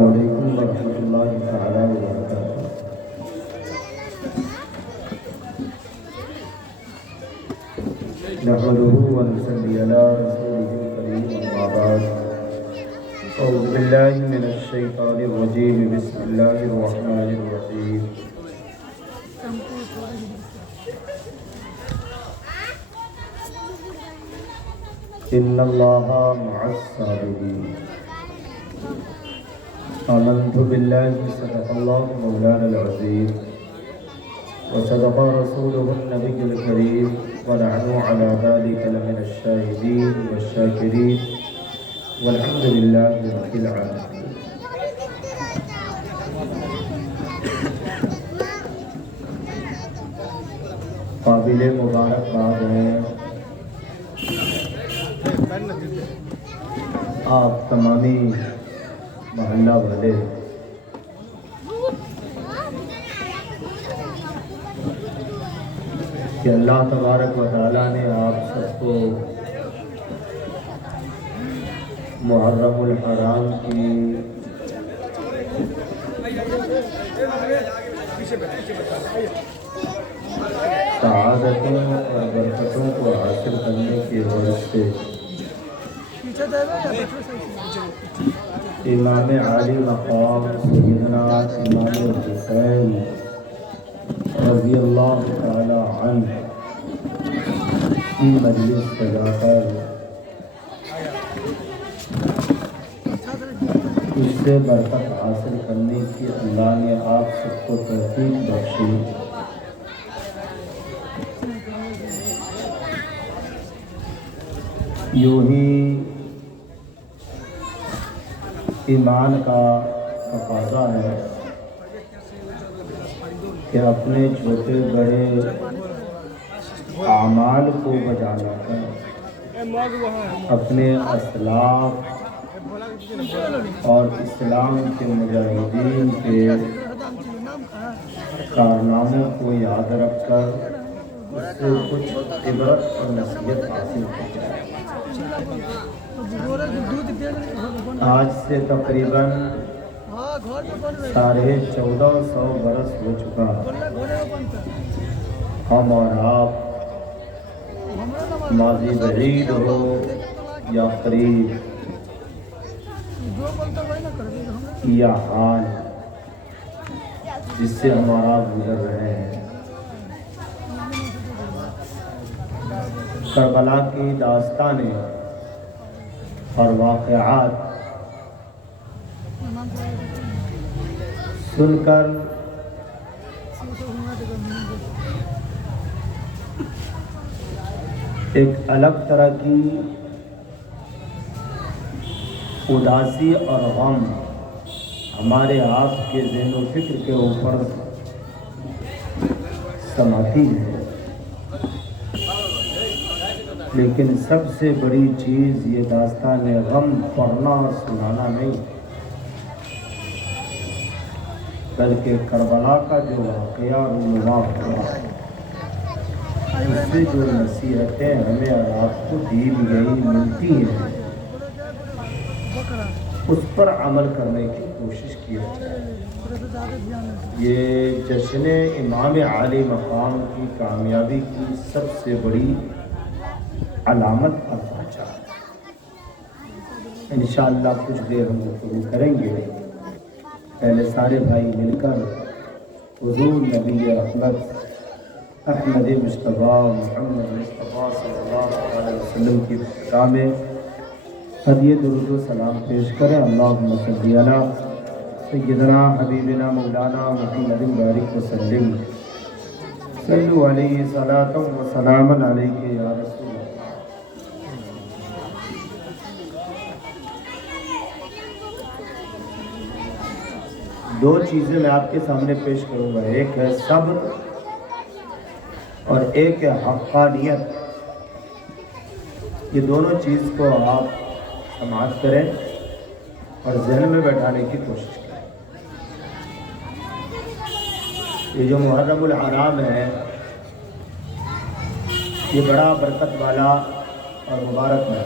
علیکم ورحمۃ اللہ تعالیٰ وبرکاتہ۔ نحمده ونصلي على رسوله الكريم أما بعد أعوذ بالله من الشيطان الرجيم بسم الله الرحمن الرحيم إن الله مع الصابرين آمنت بالله صدق الله مولانا العظيم وصدق رسوله النبي الكريم ونحن على ذلك لمن الشاهدين والشاكرين والحمد لله رب العالمين۔ قابل مبارکباد ہیں آپ تمامی محلہ والے کہ اللہ تبارک و تعالیٰ نے آپ سب کو محرم الحرام کی سعادتوں اور برکتوں کو حاصل کرنے کی غرض سے امام عالی مقام سیدنا امام حسین رضی اللہ تعالی عنہ کی مجلس سجا کر اس سے برکت حاصل کرنے کی اللہ نے آپ سب کو توفیق بخشی۔ یوں ہی ایمان کا تقاضا ہے کہ اپنے چھوٹے بڑے اعمال کو بجا لا کر اپنے اسلاف اور اسلام کے مجاہدین کے کارناموں کو یاد رکھ کر اس سے کچھ عبرت اور نصیحت حاصل کی جائے۔ آج سے تقریباً 1450 برس ہو چکا ہم اور آپ ماضی بعید ہو یا قریب یا حال جس سے ہم اور آپ گزر رہے ہیں، کربلا کی داستانیں اور واقعات سن کر ایک الگ طرح کی اداسی اور غم ہمارے آپ کے ذہن و فکر کے اوپر سماتی ہے، لیکن سب سے بڑی چیز یہ داستان غم پڑھنا اور سنانا نہیں، بلکہ کربلا کا جو واقعہ رونما ہوا اس سے جو نصیحتیں ہمیں اور آپ کو دی گئی ملتی ہیں اس پر عمل کرنے کی کوشش کیا جائے۔ یہ جشن امام عالی مقام کی کامیابی کی سب سے بڑی علامت پر پہنچا۔ انشاءاللہ کچھ دیر ہم گفتگو کریں گے، پہلے سارے بھائی مل کر حضور نبی رحمت احمد مصطفیٰ محمد مصطفیٰ صلی اللہ علیہ وسلم کی بارگاہ میں ہدیہ درود و سلام پیش کریں۔ اللہم صلی علی سیدنا حبیبنا مولانا محمد بارک وسلم، صلو علیہ صلاۃ و سلام علیک یا رسول اللہ۔ دو چیزیں میں آپ کے سامنے پیش کروں گا، ایک ہے صبر اور ایک ہے حقانیت۔ یہ دونوں چیز کو آپ سماعت کریں اور ذہن میں بیٹھانے کی کوشش کریں۔ یہ جو محرم الحرام ہے یہ بڑا برکت والا اور مبارک ہے۔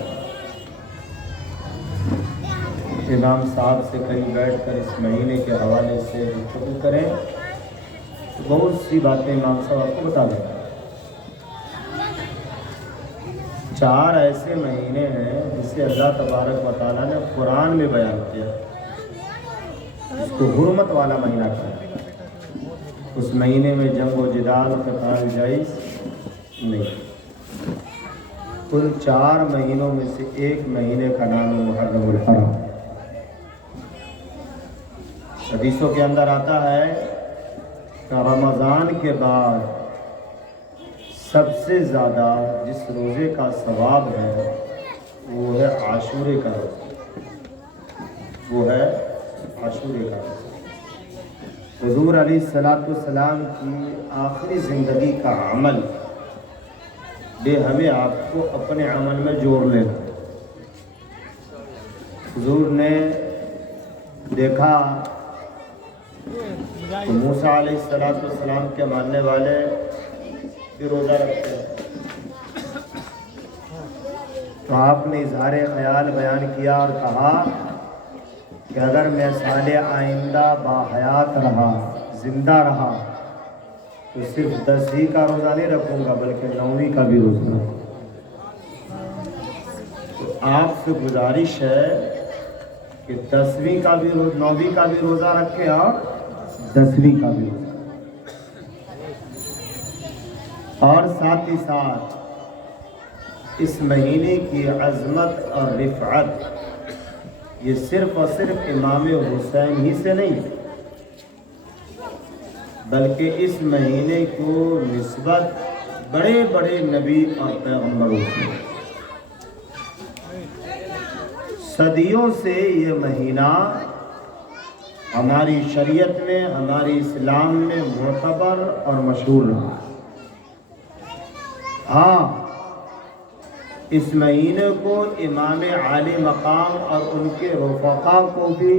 امام صاحب سے قریب بیٹھ کر اس مہینے کے حوالے سے گفتگو کریں تو بہت سی باتیں امام صاحب آپ کو بتا دیں. 4 ایسے مہینے ہیں جسے اللہ تبارک و تعالیٰ نے قرآن میں بیان کیا، اس کو حرمت والا مہینہ کہا. اس مہینے میں جنگ و جدال قتال جائز نہیں. ان 4 مہینوں میں سے ایک مہینے کا نام ہے محرم الحرام. حدیثوں کے اندر آتا ہے کہ رمضان کے بعد سب سے زیادہ جس روزے کا ثواب ہے وہ ہے عاشورے کا روزہ. وہ ہے عاشورے کا روزہ. حضور علیہ السلام کی آخری زندگی کا عمل یہ ہمیں آپ کو اپنے عمل میں جوڑ لینا. حضور نے دیکھا تو موسیٰ علیہ السلام کے ماننے والے بھی روزہ رکھتے ہیں. تو آپ نے اظہار خیال بیان کیا اور کہا کہ اگر میں سال آئندہ باحیات رہا، زندہ رہا، تو صرف 10 کا روزہ نہیں رکھوں گا بلکہ 9 کا بھی روزہ رکھوں گا. تو آپ سے گزارش ہے کہ 10 کا بھی 9 کا بھی روزہ رکھے اور 10 کا بھی روزہ. اور ساتھ ہی ساتھ اس مہینے کی عظمت اور رفعت یہ صرف اور صرف امام حسین ہی سے نہیں بلکہ اس مہینے کو نسبت بڑے بڑے نبی اور پیغمبروں سے. صدیوں سے یہ مہینہ ہماری شریعت میں، ہماری اسلام میں معتبر اور مشہور رہا. ہاں، اس مہینے کو امام عالی مقام اور ان کے رفقا کو بھی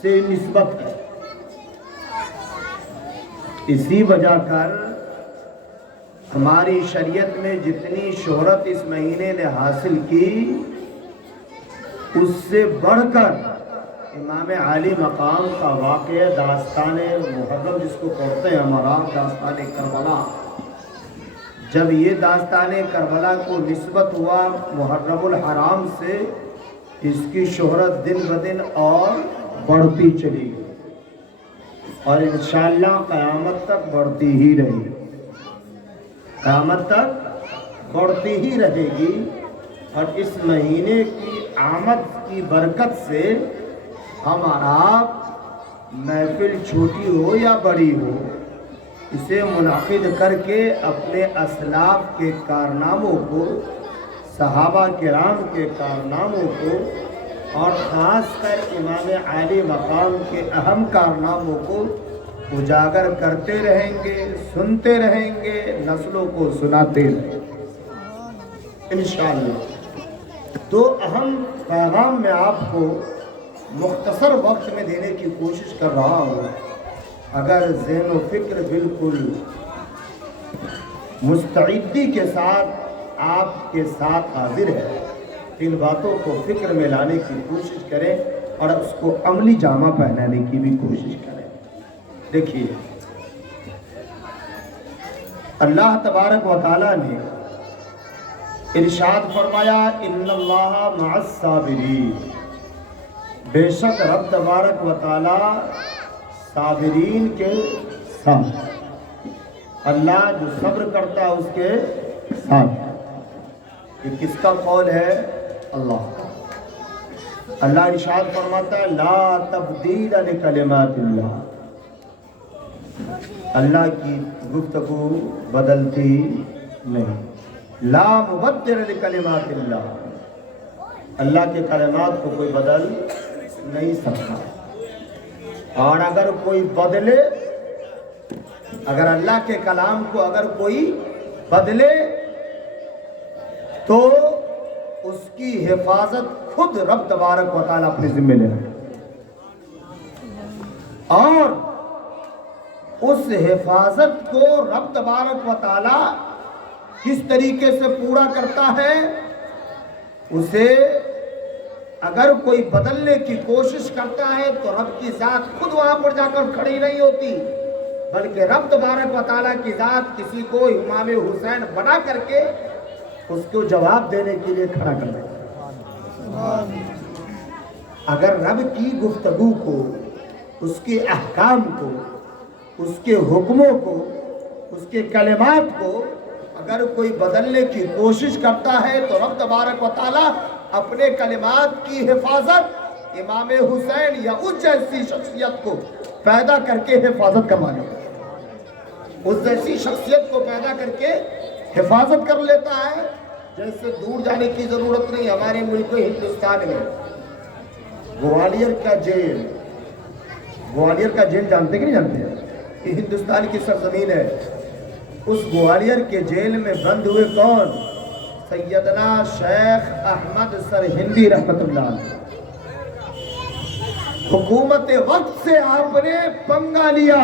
سے نسبت ہے. اسی وجہ کر ہماری شریعت میں جتنی شہرت اس مہینے نے حاصل کی اس سے بڑھ کر امام عالی مقام کا واقعہ داستان محرم جس کو پڑھتے ہیں ہمارا داستان کربلا، جب یہ داستان کربلا کو نسبت ہوا محرم الحرام سے، اس کی شہرت دن بدن اور بڑھتی چلی اور انشاءاللہ قیامت تک بڑھتی ہی رہے گی. قیامت تک بڑھتی ہی رہے گی. اور اس مہینے کی آمد کی برکت سے ہمارا محفل چھوٹی ہو یا بڑی ہو، اسے منعقد کر کے اپنے اسلاف کے کارناموں کو، صحابہ کرام کے کارناموں کو اور خاص کر امام عالی مقام کے اہم کارناموں کو اجاگر کرتے رہیں گے، سنتے رہیں گے، نسلوں کو سناتے رہیں گے انشاءاللہ. 2 اہم پیغام میں آپ کو مختصر وقت میں دینے کی کوشش کر رہا ہوں. اگر ذہن و فکر بالکل مستعدی کے ساتھ آپ کے ساتھ حاضر ہے، ان باتوں کو فکر میں لانے کی کوشش کریں اور اس کو عملی جامہ پہنانے کی بھی کوشش کریں. دیکھیے، اللہ تبارک و تعالیٰ نے ارشاد فرمایا ان اللہ مع الصابرین، بے شک رب تبارک و تعالیٰ صابرین کے ساتھ، اللہ جو صبر کرتا ہے اس کے ساتھ. یہ کس کا قول ہے؟ اللہ. اللہ ارشاد فرماتا ہے لا تبدیل لکلمات اللہ، اللہ کی گفتگو بدلتی نہیں. لا مبدل لکلمات اللہ، اللہ کے کلمات کو کوئی بدل نہیں سکتا. اور اگر کوئی بدلے، اگر اللہ کے کلام کو اگر کوئی بدلے تو اس کی حفاظت خود رب تبارک و تعالیٰ اپنے ذمہ لے رہا ہے. اور اس حفاظت کو رب تبارک و تعالیٰ کس طریقے سے پورا کرتا ہے؟ اسے اگر کوئی بدلنے کی کوشش کرتا ہے تو رب کی ذات خود وہاں پر جا کر کھڑی نہیں ہوتی، بلکہ رب تبارک و تعالیٰ کی ذات کسی کو امام حسین بنا کر کے اس کو جواب دینے کے لیے کھڑا کر دیتا۔ اگر رب کی گفتگو کو، اس کے احکام کو، اس کے حکموں کو، اس کے کلمات کو اگر کوئی بدلنے کی کوشش کرتا ہے تو رب تبارک و تعالیٰ اپنے کلمات کی حفاظت امام حسین یا اس جیسی شخصیت کو پیدا کر کے حفاظت کروا لیتا ہے، اس جیسی شخصیت کو پیدا کر کے حفاظت کر لیتا ہے۔ جیسے دور جانے کی ضرورت نہیں، ہمارے ملک ہندوستان میں گوالیر کا جیل، گوالیر کا جیل جانتے کہ نہیں جانتے؟ یہ ہندوستان کی سرزمین ہے۔ اس گوالیر کے جیل میں بند ہوئے کون؟ سیدنا شیخ احمد سرہندی رحمت اللہ علیہ۔ حکومت وقت سے آپ نے پنگا لیا،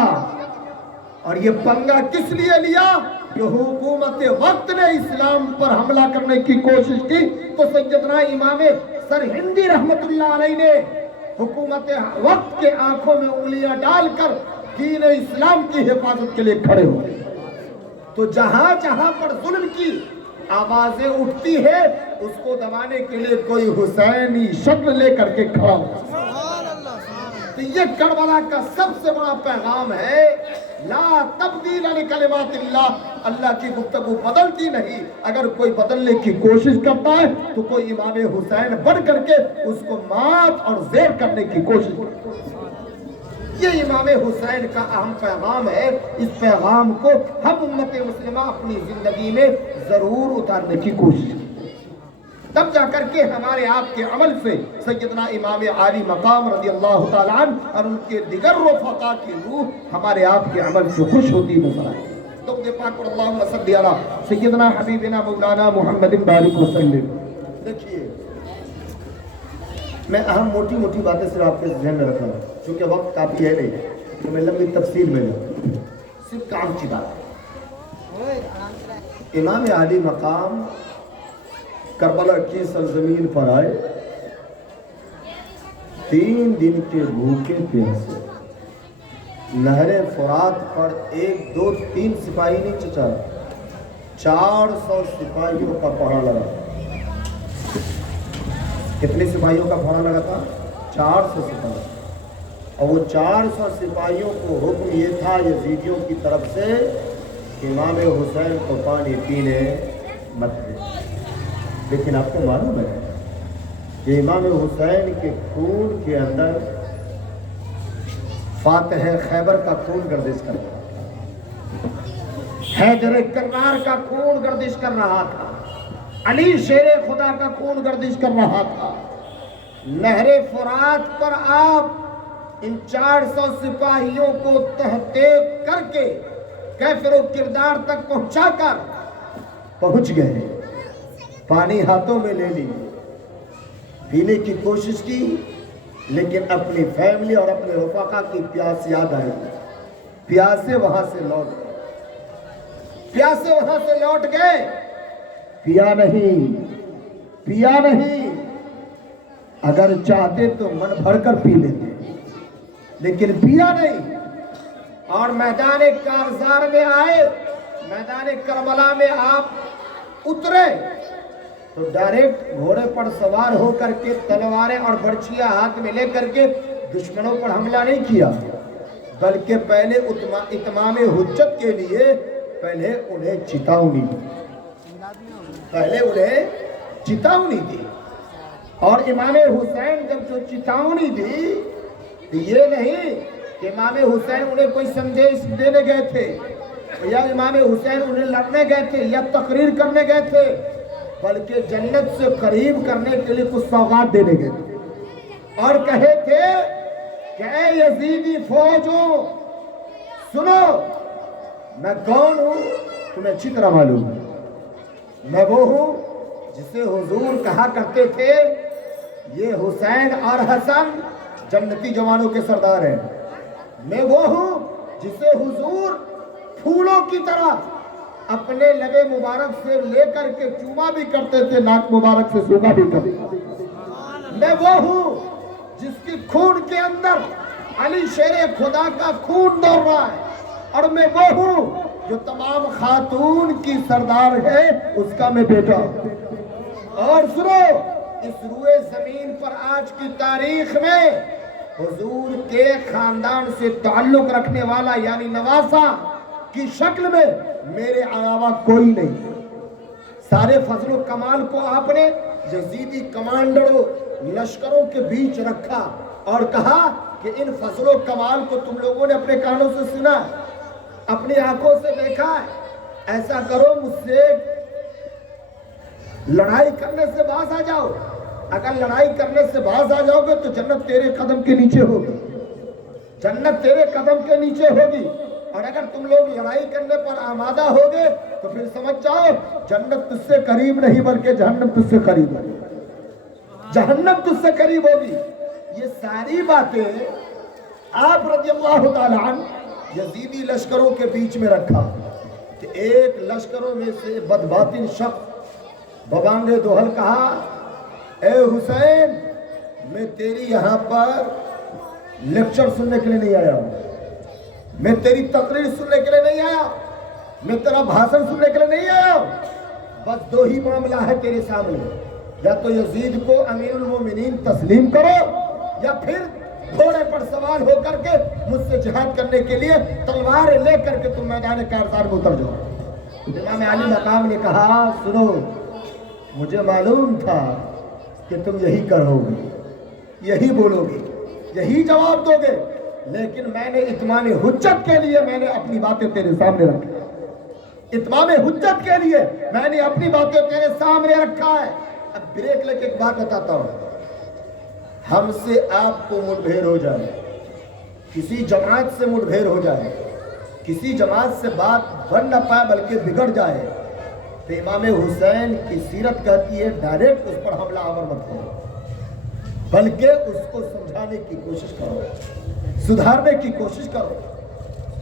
اور یہ پنگا کس لیے لیا؟ کہ حکومت وقت نے اسلام پر حملہ کرنے کی کوشش کی تو سیدنا امام سرہندی رحمت اللہ علیہ نے حکومت وقت کے آنکھوں میں انگلیاں ڈال کر دین اسلام کی حفاظت کے لیے کھڑے ہوئے۔ تو جہاں جہاں پر ظلم کی آوازیں اٹھتی ہے اس کو دبانے کے لیے کوئی حسینی شکل لے کر کے کھڑا ہو۔ تو یہ کربلا کا سب سے بڑا پیغام ہے، لا تبدیل لکلمات اللہ، اللہ کی گفتگو بدلتی نہیں۔ اگر کوئی بدلنے کی کوشش کرتا ہے تو کوئی امام حسین بن کر کے اس کو مات اور زیر کرنے کی کوشش کرتا ہے۔ یہ امام حسین کا اہم پیغام ہے۔ اس پیغام کو ہم امت مسلمہ اپنی زندگی میں ضرور اتارنے کی کوشش کریں، تب جا کر کے ہمارے آپ کے عمل سے سیدنا امام عالی مقام رضی اللہ تعالیٰ عنہ اور ان کے دیگر رفقا کی روح ہمارے آپ کے عمل سے خوش ہوتی نظر آئے۔ درود پاک پر اللہم صلی علی سیدنا حبیبنا مولانا محمد بارک وسلم۔ دیکھیے، میں اہم موٹی موٹی باتیں صرف آپ کے ذہن میں رکھا ہوں، چونکہ وقت کافی ہے نہیں تو میں لمبی تفصیل میں جاؤں، صرف کام کی بات ہے۔ امام عالی مقام کربلا کی سرزمین پر آئے، 3 دن کے بھوکے پیاسے، نہر فرات پر 1 2 3 سپاہی نہیں چچا، 400 سپاہیوں کا پہرا لگا۔ کتنے سپاہیوں کا پہرا لگا تھا؟ 400 سپاہی۔ اور وہ 400 سپاہیوں کو حکم یہ تھا یزیدیوں کی طرف سے کہ امام حسین کو پانی پینے مت دے۔ لیکن آپ کو معلوم ہے کہ امام حسین کے خون کے اندر فاتح خیبر کا خون گردش کر رہا تھا، حیدر کرار کا خون گردش کر رہا تھا، علی شیر خدا کا خون گردش کر رہا تھا۔ نہر فرات پر آپ ان 400 سپاہیوں کو تحقیق کر کے کیفر و کردار تک پہنچا کر پہنچ گئے، پانی ہاتھوں میں لے لی، پینے کی کوشش کی، لیکن اپنی فیملی اور اپنے رفقا کی پیاس یاد آئی، پیاسے وہاں سے لوٹ گئے، پیاسے وہاں سے لوٹ گئے، پیا نہیں، اگر چاہتے تو من بھر کر پی لیتے لیکن پیا نہیں۔ اور میدان کارزار میں آئے، میدان کربلا میں آپ اترے تو ڈائریکٹ گھوڑے پر سوار ہو کر کے تلواریں اور برچھیاں ہاتھ میں لے کر کے دشمنوں پر حملہ نہیں کیا، بلکہ پہلے اتمام حجت کے لیے پہلے انہیں چتاونی دی۔ اور امام حسین جب جو چتاونی دی تو یہ نہیں کہ امام حسین انہیں کوئی سندیش دینے گئے تھے یا امام حسین انہیں لڑنے گئے تھے یا تقریر کرنے گئے تھے، بلکہ جنت سے قریب کرنے کے لیے کچھ سوغات دینے گئے تھے اور کہے تھے کہ اے یزیدی فوجوں سنو، میں کون ہوں تمہیں اچھی طرح معلوم ہے، میں وہ ہوں جسے حضور کہا کرتے تھے یہ حسین اور حسن جنتی جوانوں کے سردار ہیں، میں وہ ہوں جسے حضور پھولوں کی طرح اپنے لبے مبارک سے لے کر کے چوما بھی کرتے تھے، ناک مبارک سے سوکھا بھی کرتے تھے، میں وہ ہوں جس کی خون کے اندر علی شیر خدا کا خون دوڑ رہا ہے، اور میں وہ ہوں جو تمام خاتون کی سردار ہے، اس کا میں بیٹا ہوں۔ اور سنو، اس روئے زمین پر آج کی تاریخ میں حضور کے خاندان سے تعلق رکھنے والا یعنی نواسا کی شکل میں میرے علاوہ کوئی نہیں۔ سارے فضل و کمال کو آپ نے یزیدی کمانڈروں لشکروں کے بیچ رکھا اور کہا کہ ان فضل و کمال کو تم لوگوں نے اپنے کانوں سے سنا، اپنی آنکھوں سے دیکھا ہے۔ ایسا کرو، مجھ سے لڑائی کرنے سے باز آ جاؤ۔ اگر لڑائی کرنے سے باز آ جاؤ گے تو جنت تیرے قدم کے نیچے ہوگی، جنت تیرے قدم کے نیچے ہوگی، اور اگر تم لوگ لڑائی کرنے پر آمادہ ہوگے تو پھر سمجھ جاؤ جنت تجھ سے قریب نہیں بلکہ جہنم تجھ سے قریب ہے، جہنم تجھ سے قریب ہوگی۔ یہ ساری باتیں آپ رضی اللہ تعالیٰ عنہ یزیدی لشکروں کے بیچ میں رکھا کہ ایک لشکروں میں سے بدباطن شخص ببانگ دوہل کہا، اے حسین، میں تیری یہاں پر لیکچر سننے کے لیے نہیں آیا ہوں، میں تیری تقریر سننے کے لیے نہیں آیا، میں تیرا بھاشن سننے کے لیے نہیں آیا ہوں۔ بس دو ہی معاملہ ہے تیرے سامنے، یا تو یزید کو امیر المومنین تسلیم کرو، یا پھر گھوڑے پر سوار ہو کر کے مجھ سے جہاد کرنے کے لیے تلوار لے کر کے تم میدان کارزار میں اتر جاؤ۔ امام علی مقام نے کہا، سنو، مجھے معلوم تھا کہ تم یہی کرو گے، یہی بولو گے، یہی جواب دو گے، لیکن میں نے اتمام حجت کے لیے میں نے اپنی باتیں تیرے سامنے رکھی، اتمام حجت کے لیے میں نے اپنی باتیں تیرے سامنے رکھا ہے۔ اب بریک لے کے ایک بات بتاتا ہوں، ہم سے آپ کو مٹبھیڑ ہو جائے، کسی جماعت سے مٹبھیڑ ہو جائے، کسی جماعت سے بات بن نہ پائے بلکہ بگڑ جائے، تو امام حسین کی سیرت کہتی ہے ڈائریکٹ اس پر حملہ آور مت کرو، بلکہ اس کو سمجھانے کی کوشش کرو، سدھارنے کی کوشش کرو،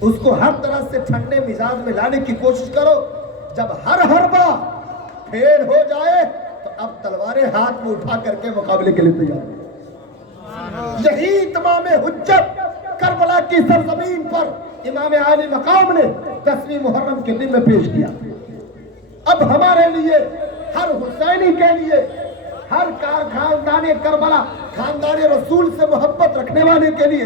اس کو ہر طرح سے ٹھنڈے مزاج میں لانے کی کوشش کرو۔ جب ہر حربہ پھیل ہو جائے تو اب تلواریں ہاتھ میں اٹھا کر کے مقابلے کے لیے تیار۔ یہی تمام حجت کربلا کی سرزمین پر امام عالی مقام نے 10ویں محرم کے دن میں پیش کیا۔ اب ہمارے لیے، ہر حسینی کے لیے، ہر خاندان کربلا، خاندان رسول سے محبت رکھنے والے کے لیے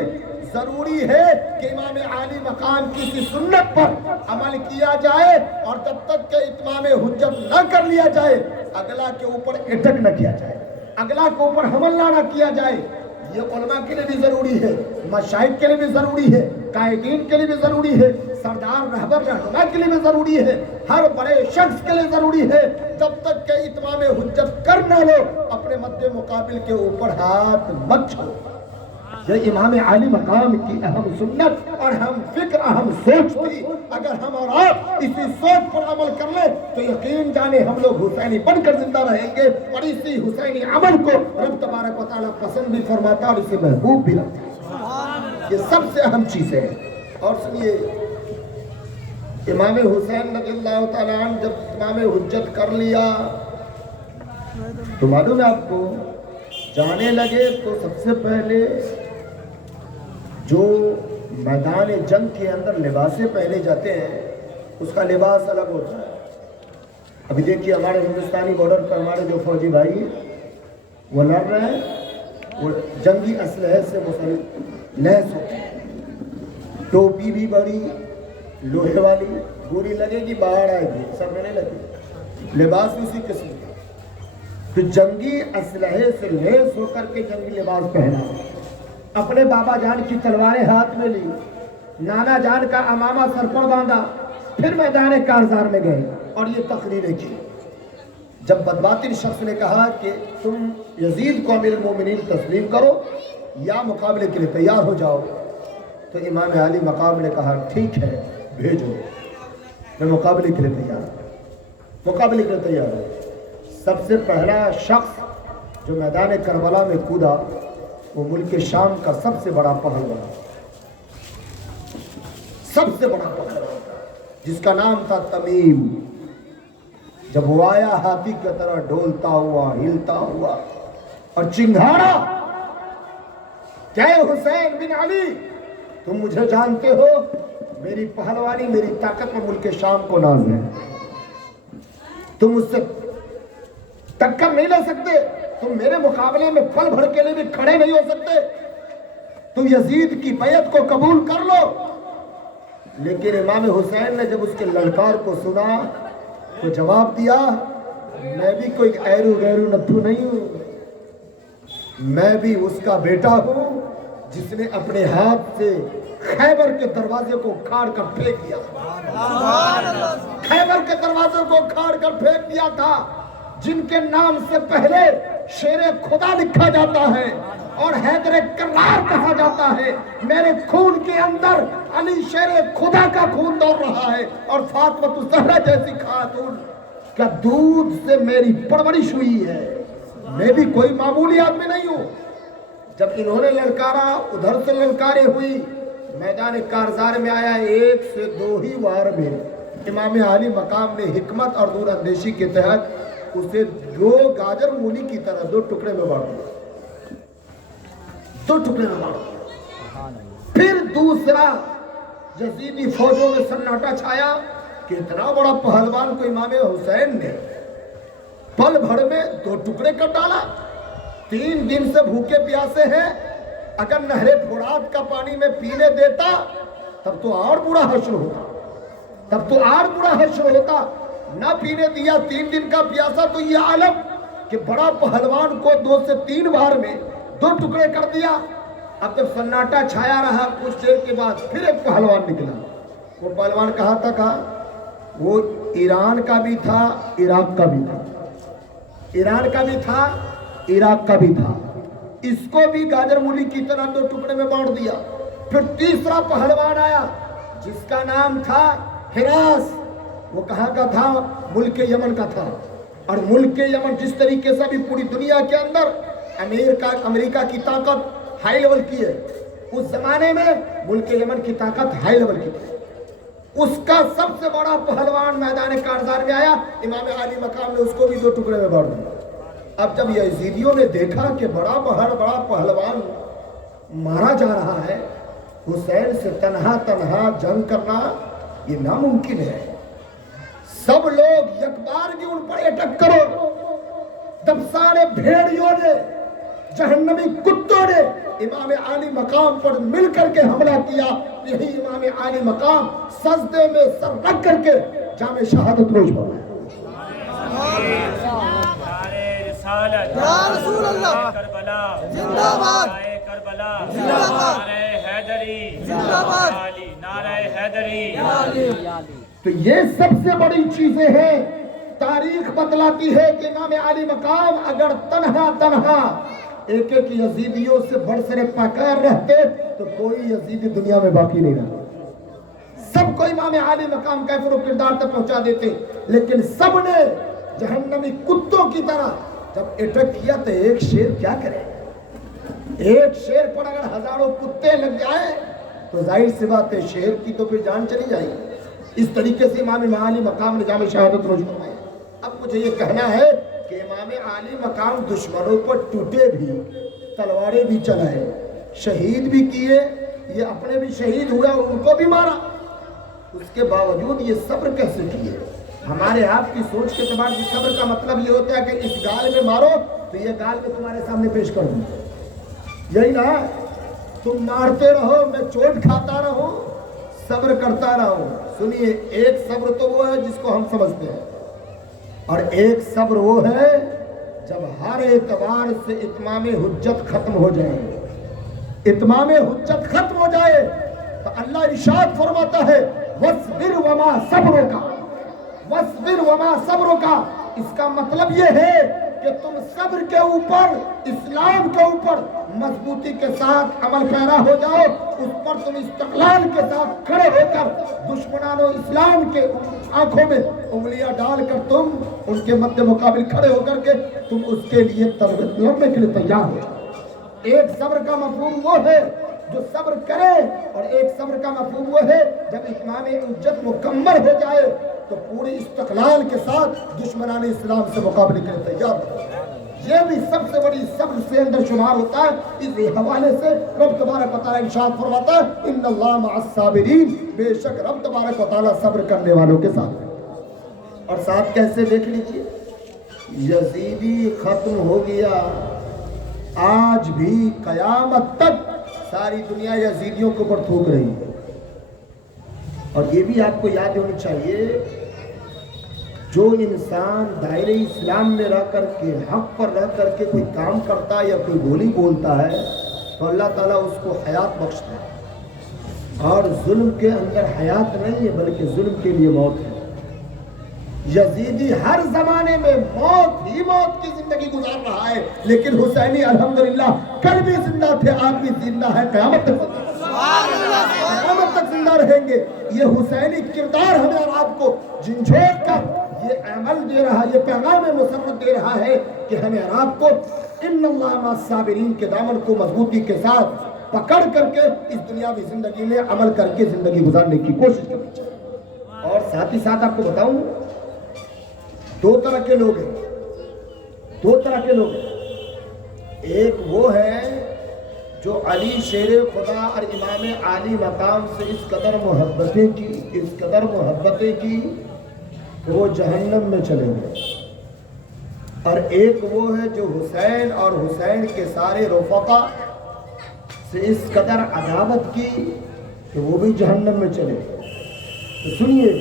ضروری ہے کہ امام عالی مقام کی اسی سنت پر عمل کیا جائے، اور جب تک کہ اتمام حجت نہ کر لیا جائے، اگلا کے اوپر اٹیک نہ کیا جائے، اگلا کے اوپر حملہ نہ کیا جائے۔ یہ علماء کے لیے بھی ضروری ہے، مشائخ کے لیے بھی ضروری ہے، قائدین کے لیے بھی ضروری ہے، سردار رہبر رہنما کے لیے بھی ضروری ہے، ہر بڑے شخص کے لیے ضروری ہے۔ جب تک کہ اتمام حجت کر نہ لو، اپنے مد مقابل کے اوپر ہاتھ مت چھوڑو۔ یہ امام عالی مقام کی اہم سنت اور اہم فکر، اہم سوچ تھی۔ اگر ہم اور آپ اسی سوچ پر عمل کر لیں تو یقین جانے ہم لوگ حسینی بن کر زندہ رہیں گے، اور اسی حسینی عمل کو رب تبارک و تعالیٰ پسند بھی فرماتا اور اسے محبوب بھی رکھتا۔ یہ سب سے اہم چیز ہے۔ اور سنیے، امام حسین رضی اللہ تعالیٰ عنہ جب اتمام حجت کر لیا تو معلوم ہے آپ کو، جانے لگے تو سب سے پہلے جو میدان جنگ کے اندر لباسیں پہنے جاتے ہیں اس کا لباس الگ ہوتا ہے۔ ابھی دیکھیے ہمارے ہندوستانی بارڈر پر ہمارے جو فوجی بھائی وہ لڑ رہے ہیں، وہ جنگی اسلحے سے لیس ہوتے ہیں، ٹوپی بھی بڑی لوہے والی، گولی لگے گی باہر آئے گی، سب میں نہیں لگے، لباس بھی اسی قسم کا۔ تو جنگی اسلحے سے لیس ہو کر کے جنگی لباس پہنا، اپنے بابا جان کی تلواریں ہاتھ میں لی، نانا جان کا امامہ سر پر باندھا، پھر میدان کارزار میں گئے اور یہ تقریریں کی۔ جب بدباطن شخص نے کہا کہ تم یزید کو امیر المومنین تسلیم کرو یا مقابلے کے لیے تیار ہو جاؤ، تو امام علی مقام نے کہا ٹھیک ہے بھیجو، میں مقابلے کے لیے تیار ہوں، مقابلے کے لیے تیار ہوں۔ سب سے پہلا شخص جو میدان کربلا میں کودا وہ ملک شام کا سب سے بڑا پہلوان، سب سے بڑا پہلوان، جس کا نام تھا تمیم۔ جب وہ آیا ہاتھی کی طرح ڈولتا ہوا، ہلتا ہوا، اور چنگھاڑا کہ حسین بن علی تم مجھے جانتے ہو، میری پہلوانی میری طاقت میں ملک شام کو ناز ہے، تم اس سے ٹکر نہیں لے سکتے، تم میرے مقابلے میں پل بھر کے لیے بھی کھڑے نہیں ہو سکتے، تم یزید کی بیعت کو قبول کر لو۔ لیکن امام حسین نے جب اس کے للکار کو سنا تو جواب دیا، میں بھی کوئی ایرو غیرو نتھو نہیں ہوں، میں بھی اس کا بیٹا ہوں جس نے اپنے ہاتھ سے خیبر کے دروازے کو کھاڑ کر پھینک دیا، خیبر کے دروازے کو کھاڑ کر پھینک دیا تھا، جن کے نام سے پہلے شیر خدا لکھا جاتا ہے اور حیدر کرار کہا جاتا ہے۔ میرے خون کے اندر علی شیر خدا کا خون دوڑ رہا ہے، اور فاطمہ الزہرا جیسی خاتون کا دودھ سے میری پرورش ہوئی ہے، میں بھی کوئی معمولی آدمی نہیں ہوں۔ جب انہوں نے للکارا، ادھر سے للکارے ہوئی، میدان کارزار میں آیا، 1 سے 2 ہی وار میں امام عالی مقام نے حکمت اور دور اندیشی کے تحت اسے 2 گاجر مولی کی طرح 2 ٹکڑے میں بانٹ دیا، 2 ٹکڑے میں بانٹ دیا۔ پھر دوسرا یزیدی فوجوں میں سناٹا چھایا کہ اتنا بڑا پہلوان کو امام حسین نے پل بھر میں 2 ٹکڑے کر ڈالا، 3 دن سے بھوکے پیاسے ہیں، اگر نہر فرات کا پانی میں پینے دیتا تب تو اور برا حشر ہوتا، تب تو اور برا حشر ہوتا، نہ پینے دیا، 3 دن کا پیاسا، تو یہ عالم کہ بڑا پہلوان کو 2 سے 3 بار میں 2 ٹکڑے کر دیا۔ اب جب سناٹا چھایا رہا، کچھ دیر کے بعد پھر ایک پہلوان نکلا۔ وہ پہلوان کہاں تک تھا؟ وہ ایران کا بھی تھا، عراق کا بھی تھا، ایران کا بھی تھا، عراق کا بھی تھا، اس کو بھی گاجر مولی کی طرح 2 ٹکڑے میں بانٹ دیا۔ پھر تیسرا پہلوان آیا جس کا نام تھا ہراس، وہ کہاں کا تھا؟ ملک یمن کا تھا، اور ملک یمن جس طریقے سے بھی پوری دنیا کے اندر امریکہ کی طاقت ہائی لیول کی ہے، اس زمانے میں ملک یمن کی طاقت ہائی لیول کی تھی۔ اس کا سب سے بڑا پہلوان میدان کارزار میں آیا، امام عالی مقام نے اس کو بھی 2 ٹکڑے میں بانٹ دیا۔ اب جب یزیدیوں نے دیکھا کہ بڑا پہلوان مارا جا رہا ہے، حسین سے تنہا جنگ کرنا یہ ناممکن ہے، سب لوگ یکبار کی ان پر اٹیک کرو۔ جب سارے بھیڑیوں نے، جہنمی کتوں نے امام عالی مقام پر مل کر کے حملہ کیا، یہی امام عالی مقام سجدے میں سر رکھ کر کے جام شہادت نوش پڑا۔ یا رسول اللہ، کربلا زندہ باد، کربلا زندہ باد، نعرہ حیدری زندہ باد، نعرہ حیدری۔ تو یہ سب سے بڑی چیزیں ہیں۔ تاریخ بتلاتی ہے کہ امام عالی مقام اگر تنہا ایک یزیدیوں سے برسر پاکار رہتے تو کوئی یزیدی دنیا میں باقی نہیں رہتا، سب کو امام عالی مقام کا فروغ کردار تک پہنچا دیتے، لیکن سب نے جہنمی کتوں کی طرح جب اٹیک کیا تو ایک شیر کیا کرے؟ ایک شیر پر اگر ہزاروں کتے لگ جائے تو ظاہر سی بات ہے شیر کی تو پھر جان چلی جائے گی۔ اس طریقے سے امام عالی مقام نے جام شہادت نوش فرمایا۔ اب مجھے یہ کہنا ہے کہ امام عالی مقام دشمنوں پر ٹوٹے بھی، تلواریں بھی چلائے، شہید بھی کیے، یہ اپنے بھی شہید ہوا، ان کو بھی مارا، اس کے باوجود یہ صبر کیسے کیے؟ ہمارے آپ کی سوچ کے اعتبار سے صبر کا مطلب یہ ہوتا ہے کہ اس گال میں مارو تو یہ گال میں تمہارے سامنے پیش کر دوں، یہی نا؟ تم مارتے رہو، میں چوٹ کھاتا رہوں، صبر کرتا رہوں۔ سنیے، ایک صبر تو وہ ہے جس کو ہم سمجھتے ہیں، اور ایک صبر وہ ہے جب ہر اعتبار سے اتمام حجت ختم ہو جائے، اتمام حجت ختم ہو جائے تو اللہ ارشاد فرماتا ہے وَاصْبِرْ وَمَا صَبْرُكَ، وَاصْبِرْ وَمَا صَبْرُكَ۔ اس کا مطلب یہ ہے کہ تم صبر کے اوپر، اسلام کے اوپر مضبوطی کے ساتھ عمل پیرا ہو جاؤ، اس پر تم استقلال کے ساتھ کھڑے ہو کر دشمنان و اسلام کے آنکھوں میں انگلیاں ڈال کر تم ان کے مد مقابل کھڑے ہو کر کے تم اس کے لیے تربیت لڑنے کے لیے تیار ہو جاؤ۔ ایک صبر کا مفہوم وہ ہے جو صبر کرے، اور ایک صبر کا مفہوم وہ ہے جب اتمام حجت مکمل ہو جائے تو پوری استقلال کے ساتھ دشمنان اسلام سے مقابلے کے لیے تیار ہو۔ یہ بھی سب سے بڑی صبر سے اندر شمار ہوتا ہے۔ اس حوالے سے رب تبارک و تعالیٰ ارشاد فرماتا ہے ان اللہ مع الصابرین، بے شک رب تبارک و تعالیٰ صبر کرنے والوں کے ساتھ ہے۔ اور ساتھ کیسے دیکھ لیجئے، یزیدی ختم ہو گیا، آج بھی قیامت تک ساری دنیا یزیدیوں کے اوپر تھوک رہی ہے۔ اور یہ بھی آپ کو یاد ہونی چاہیے، جو انسان دائرہ اسلام میں رہ کر کے، حق پر رہ کر کے کوئی کام کرتا ہے یا کوئی بولی بولتا ہے تو اللہ تعالیٰ اس کو حیات بخشتا ہے، اور ظلم کے اندر حیات نہیں ہے بلکہ ظلم کے لیے موت ہے۔ یزیدی ہر زمانے میں موت ہی موت کی زندگی گزار رہا ہے، لیکن حسینی الحمدللہ کل بھی زندہ تھے، آج بھی زندہ ہے، قیامت تک زندہ رہیں گے۔ یہ حسینی کردار ہمیں اور آپ کو جھنجھوڑ کر یہ عمل دے رہا ہے، یہ پیغام مسرت دے رہا ہے کہ ہمیں اور آپ کو ان اللہ مع الصابرین کے دامن کو مضبوطی کے ساتھ پکڑ کر کے اس دنیاوی زندگی میں عمل کر کے زندگی گزارنے کی کوشش کرنی چاہیے۔ اور ساتھ ہی ساتھ آپ کو بتاؤں، دو طرح کے لوگ ہیں، دو طرح کے لوگ ہیں۔ ایک وہ ہے جو علی شیر خدا اور امام عالی مقام سے اس قدر محبتیں کی کہ وہ جہنم میں چلے گئے، اور ایک وہ ہے جو حسین اور حسین کے سارے رفقا سے اس قدر عداوت کی کہ وہ بھی جہنم میں چلے گئے۔ تو سنیے،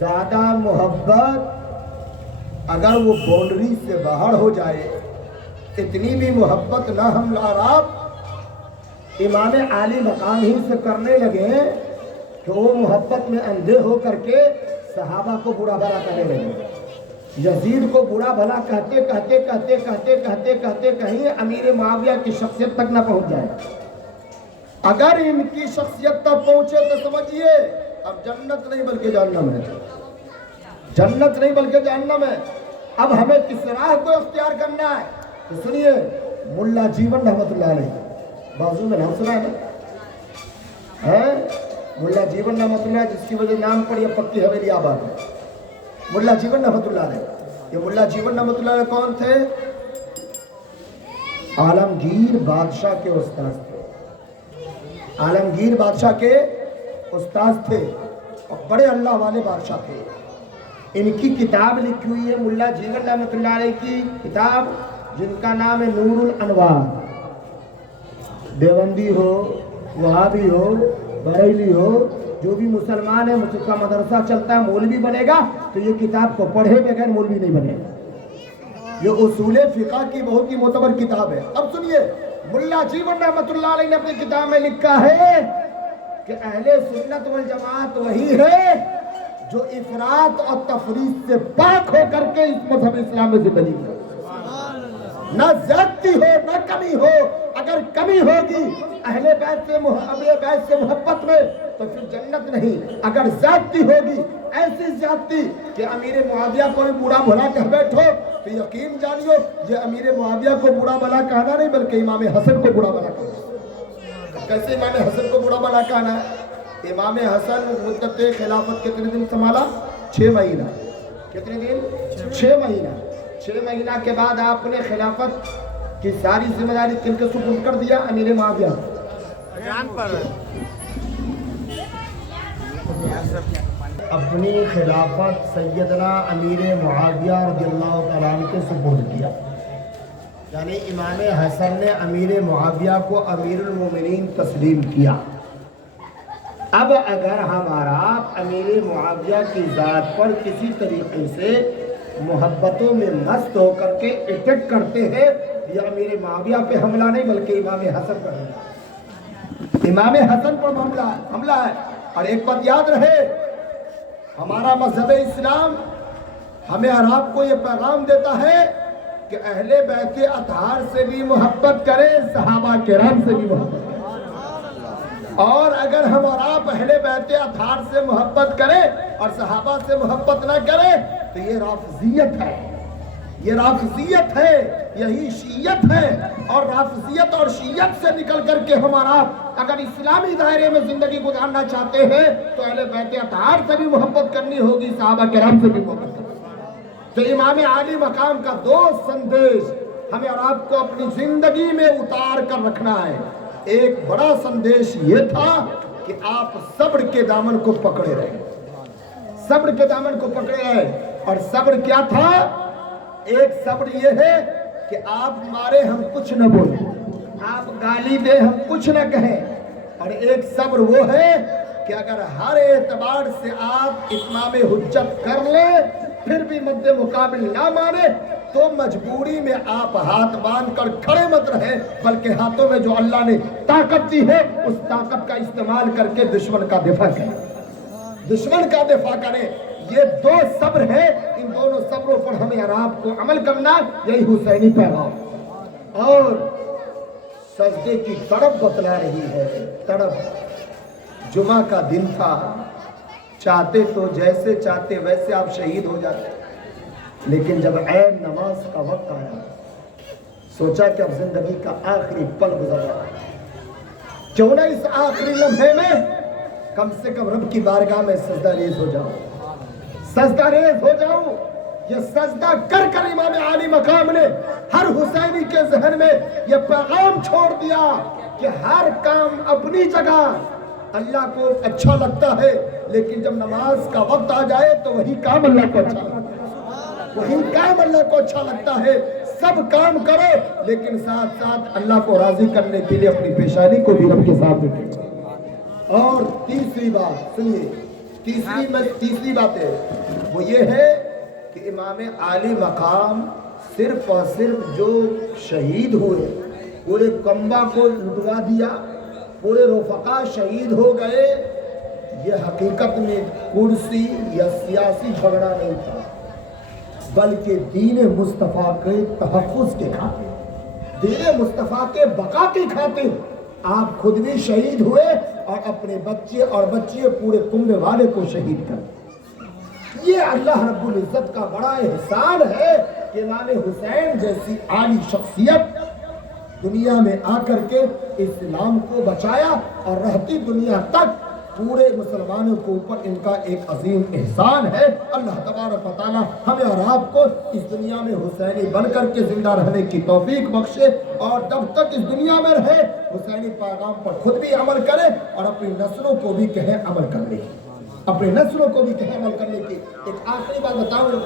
زیادہ محبت اگر وہ باؤنڈری سے باہر ہو جائے، اتنی بھی محبت نہ ہم آپ امام عالی مقام ہی سے کرنے لگے کہ وہ محبت میں اندھے ہو کر کے صحابہ کو برا بھلا کرنے لگے، یزید کو برا بھلا کہتے کہیں امیر معاویہ کی شخصیت تک نہ پہنچ جائے۔ اگر ان کی شخصیت تک پہنچے تو سمجھیے اب جنت نہیں بلکہ جہنم ہے، جنت نہیں بلکہ جہنم ہے۔ اب ہمیں کس راہ کو اختیار کرنا ہے؟ تو سنیے، ملا جیون رحمت اللہ علیہ، بازو میں نام سنا ہے ملا جیون رحمت اللہ، جس کی وجہ نام پڑی اب پکی حویلی آباد ہے، ملا جیون رحمت اللہ علیہ۔ یہ ملا جیون رحمت اللہ علیہ کون تھے؟ عالمگیر بادشاہ کے استاد تھے، عالمگیر بادشاہ کے استاد تھے اور بڑے اللہ والے بادشاہ تھے۔ ان کی کتاب لکھی ہوئی ہے ملا جیون رحمت اللہ علیہ کی کتاب، جن کا نام ہے نور الانوار۔ دیوبندی ہو، وہابی ہو، بریلی ہو، جو بھی مسلمان ہے، مسجد کا مدرسہ چلتا ہے، مولوی بنے گا تو یہ کتاب کو پڑھے بغیر مولوی نہیں بنے گا۔ یہ اصول فقہ کی بہت ہی معتبر کتاب ہے۔ اب سنیے، ملا جیون رحمت اللہ علیہ نے اپنی کتاب میں لکھا ہے کہ اہل سنت والجماعت وہی ہے جو افراط اور تفریط سے پاک ہو کر کے اس مذہب اسلام میں زندگی کرے، نہ زیادتی ہو نہ کمی ہو۔ اگر کمی ہوگی اہل بیت سے محبت میں تو پھر جنت نہیں، اگر زیادتی ہوگی، ایسی زیادتی کہ امیر معاویہ کو بھی برا بھلا کہہ بیٹھو تو یقین جانیو یہ امیر معاویہ کو برا بھلا کہنا نہیں بلکہ امام حسن کو برا بھلا کہنا۔ کیسے امام حسن کو برا بھلا کہنا ہے؟ امام حسن مدت خلافت کتنے دن سنبھالا؟ 6 مہینہ۔ کتنے دن؟ 6 مہینہ۔ 6 مہینہ کے بعد آپ نے خلافت کی ساری ذمہ داری کن کے سپرد کر دیا؟ امیر معاویہ پر۔ اپنی خلافت سیدنا امیر معاویہ رضی اللہ تعالیٰ عنہ کے سپرد کیا، یعنی امام حسن نے امیر معاویہ کو امیر المومنین تسلیم کیا۔ اب اگر ہمارا امیر معاویہ کی ذات پر کسی طریقے سے محبتوں میں مست ہو کر کے اٹیک کرتے ہیں، یہ امیر معاویہ پہ حملہ نہیں بلکہ امام حسن پر حملہ ہے، امام حسن پر حملہ ہے۔ اور ایک بات یاد رہے، ہمارا مذہب اسلام ہمیں اور آپ کو یہ پیغام دیتا ہے کہ اہل بیت اطہار سے بھی محبت کریں، صحابہ کرام سے بھی محبت کریں۔ اور اگر ہم اور آپ اہل بیت اطہار سے محبت کریں اور صحابہ سے محبت نہ کریں تو یہ رافضیت ہے، یہ رافضیت ہے، یہی شیعت ہے۔ اور رافضیت اور شیعت سے نکل کر کے ہم اور آپ اگر اسلامی دائرے میں زندگی گزارنا چاہتے ہیں تو اہل بیت اطہار سے بھی محبت کرنی ہوگی، صحابہ کرام سے بھی محبت کرنی ہوگی۔ تو امام عالی مقام کا 2 سندیش ہمیں اور آپ کو اپنی زندگی میں اتار کر رکھنا ہے۔ ایک بڑا سندیش یہ تھا کہ آپ صبر کے دامن کو پکڑے رہے، صبر کے دامن کو پکڑے رہے۔ اور صبر کیا تھا؟ ایک صبر یہ ہے کہ آپ مارے ہم کچھ نہ بولیں، آپ گالی دے ہم کچھ نہ کہیں، اور ایک صبر وہ ہے کہ اگر ہر اعتبار سے آپ اتمام حجت کر لیں پھر بھی مد مقابل نہ مانے تو مجبوری میں آپ ہاتھ باندھ کر کھڑے مت رہیں، بلکہ ہاتھوں میں جو اللہ نے طاقت دی ہے اس طاقت کا استعمال کر کے دشمن کا دفاع کریں، دشمن کا دفاع کریں۔ یہ دو صبر ہے، ان دونوں صبروں پر ہمیں اور آپ کو عمل کرنا، یہی حسینی پیغام۔ اور سجدے کی تڑپ بتلا رہی ہے، تڑپ۔ جمعہ کا دن تھا، چاہتے تو جیسے چاہتے ویسے آپ شہید ہو جاتے، لیکن جب عین نماز کا وقت آیا سوچا کہ اب زندگی کا آخری پل گزر رہا ہے، کیوں نہ اس آخری لمحے میں کم سے کم رب کی بارگاہ میں سجدہ ریز ہو جاؤں، سجدہ ریز ہو جاؤں۔ یہ سجدہ کر کر امام عالی مقام نے ہر حسینی کے ذہن میں یہ پیغام چھوڑ دیا کہ ہر کام اپنی جگہ اللہ کو اچھا لگتا ہے، لیکن جب نماز کا وقت آ جائے تو وہی کام اللہ کو اچھا لگتا ہے، وہی کام اللہ کو اچھا لگتا ہے۔ سب کام کرو لیکن ساتھ ساتھ اللہ کو راضی کرنے کے لیے اپنی پیشانی کو بھی رب کے ساتھ رکھیں۔ اور تیسری بات سنیے، تیسری بات ہے وہ یہ ہے کہ امام عالی مقام صرف اور صرف جو شہید ہوئے، پورے کنبہ کو لٹوا دیا، پورے رفقا شہید ہو گئے، یہ حقیقت میں کرسی یا سیاسی جھگڑا نہیں تھا، بلکہ دین مصطفیٰ کے تحفظ کے خاطر، دین مصطفیٰ کے بقا کی خاطر آپ خود بھی شہید ہوئے اور اپنے بچے اور بچے پورے کنبے والے کو شہید کر۔ یہ اللہ رب العزت کا بڑا احسان ہے کہ امام حسین جیسی عالی شخصیت دنیا میں آ کر کے اسلام کو بچایا، اور رہتی دنیا تک پورے مسلمانوں کے اوپر ان کا ایک عظیم احسان ہے۔ اللہ تبارک و تعالی ہمیں اور آپ کو اس دنیا میں حسینی بن کر کے زندہ رہنے کی توفیق بخشے، اور جب تک اس دنیا میں رہے حسینی پیغام پر خود بھی عمل کرے اور اپنی نسلوں کو بھی کہیں عمل کرنے کی، اپنے نسلوں کو بھی کہیں عمل کرنے کی۔ ایک آخری بات بتاؤں،